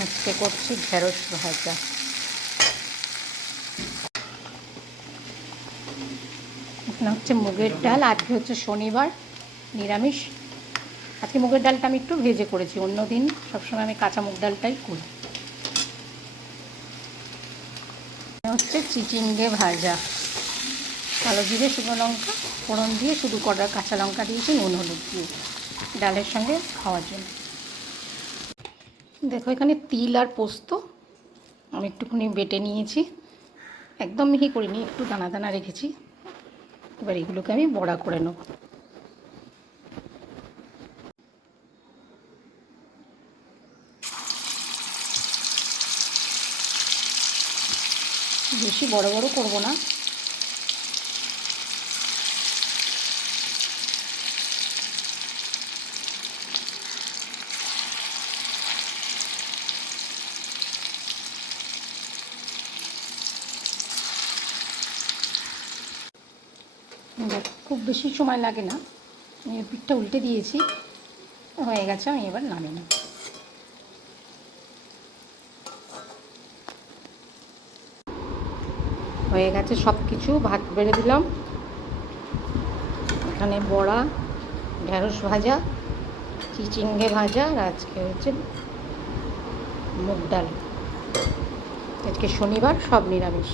আজকে করছি ঢেঁড়স ভাজা। এখানে হচ্ছে মুগের ডাল। আজকে হচ্ছে শনিবার, নিরামিষ। আজকে মুগের ডালটা আমি একটু ভেজে করেছি, অন্য দিন সবসময় আমি কাঁচা মুগ ডালটাই করি। হচ্ছে চিচিঙ্গে ভাজা, কালো জিরে শুকনো লঙ্কা ফোড়ন দিয়ে শুধু কটা কাঁচা লঙ্কা দিয়েছি, নুন হলুদ দিয়ে ডালের সঙ্গে খাওয়ার জন্য। দেখো এখানে তিল আর পোস্ত আমি একটুখানি বেটে নিয়েছি, একদম মিহি করিনি, একটু দানা দানা রেখেছি। এবার এগুলোকে আমি বড়া করে নেব। বেশি বড় বড় করব না, খুব বেশি সময় লাগে না। আমি পিঠটা উল্টে দিয়েছি, হয়ে গেছে। আমি এবার নামিয়ে নেব। হয়ে গেছে সব কিছু, ভাত বেড়ে দিলাম। এখানে বড়া, ঢেঁড়স ভাজা, চিচিঙ্গে ভাজা, আর আজকে হচ্ছে মুগ ডাল। আজকে শনিবার, সব নিরামিষ।